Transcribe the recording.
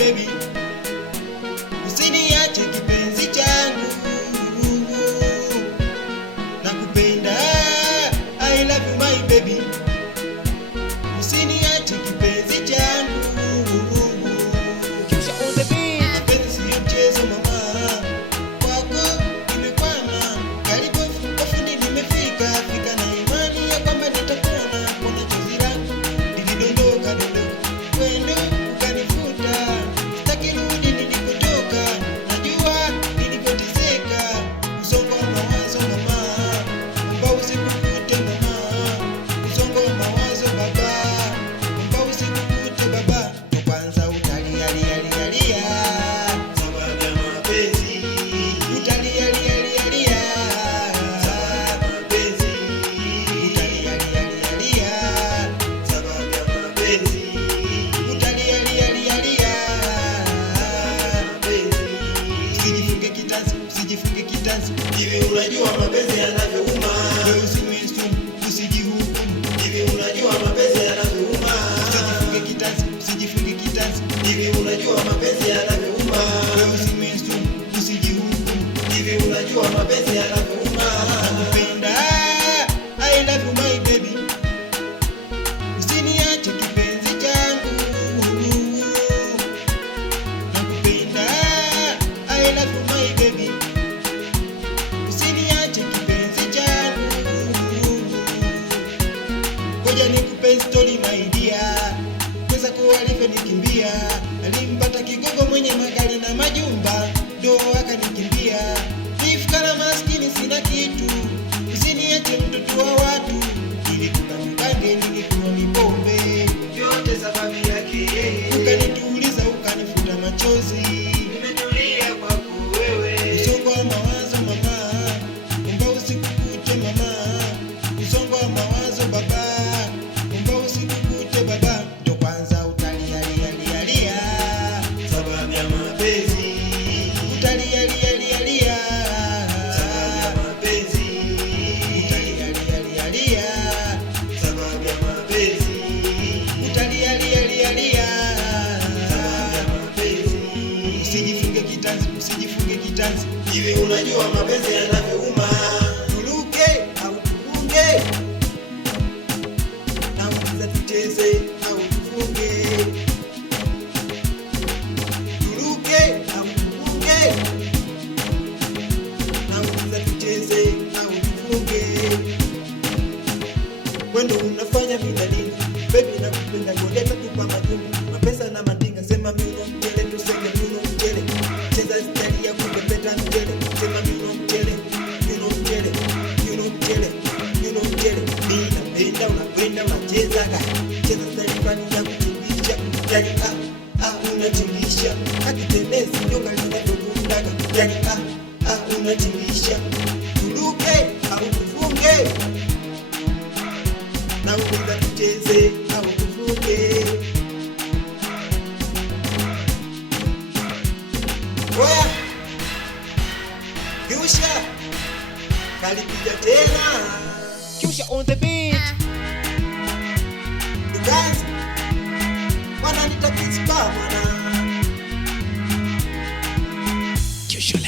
baby, usiniache kipenzi changu, nakupenda, I love you my baby, usiniache kipenzi changu. Kyusha on the beat. Mapenzi siyo mchezo mama, kwako nimekwama, karibu kwa fundi nimefika, fika na imani ya kwamba nitapona, kuna chozi langu lilidondoka kwendo ukanifuta, sitaki rudi nilikotoka, najua nilipoteseka, usongo wa mawazo mama, omba usikukute mama, usongo wa mawazo baba, omba usikukute baba, kwanza utalia sababu ya mapenzi, utalia sababu ya mapenzi, utalia sababu ya mapenzi, utalia usijifunge kitanzi, usijifunge kitanzi, hivi unajua mapenzi yanavyouma, wewe usijihukumu, hivi unajua mapenzi yanavyouma, usijifunge kitanzi, usijifunge kitanzi, hivi unajua mapenzi yanavyouma, wewe usijihukumu, hivi unajua mapenzi yanavyouma, nakupenda, I love you my baby, usiniache kipenzi changu, nakupenda, I love you my baby, usiniache kipenzi changu. Ngoja nikupe story my dear, pesa kwa alivyonikimbia, alimpata kigogo mwenye magari na majumba, ndo akanikimbia, nifukara maskini sina kitu, usiniache mtoto wa watu, nilikula mkande nilikuwa ni pombe, yote sababu yake yeye, ukanituliza ukanifuta machozi, nimetulia kwako wewe, usongo wa mawazo mama, omba usikukute mama, usongo wa mawazo baba, omba usikukute baba, ndo kwanza utalia sababu ya mapenzi, utalia sababu ya mapenzi, utalia sababu ya mapenzi, utalia sababu ya mapenzi, usijifunge kitanzi, usijifunge kitanzi, hivi unajua mapenzi yanavyouma, tuluke au tufunge, nauliza tucheze au tufunge, tuluke au tufunge, nauliza tucheze au tufunge, wendo unafanya minadini, baby nakupenda, goleta tupa majumbi, mapesa na mandinga, sema miuno mchele, tuseme miuno mchele, cheza stari ya kupepeta mchele, sema miuno mchele, miuno mchele, miuno mchele, miuno mchele, ninapenda unakwenda unachezaga, cheza stari fani ya kutingisha, yani unatingisha, akitelezi nyonga linavyodundaga, yani unatingisha, tuluke au tufunge, nauliza tucheze au tufunge. Oya, Kyusha kalipiga tena, Kyusha on the beat. Duganzi wananita Kispa mwana. Kyusha.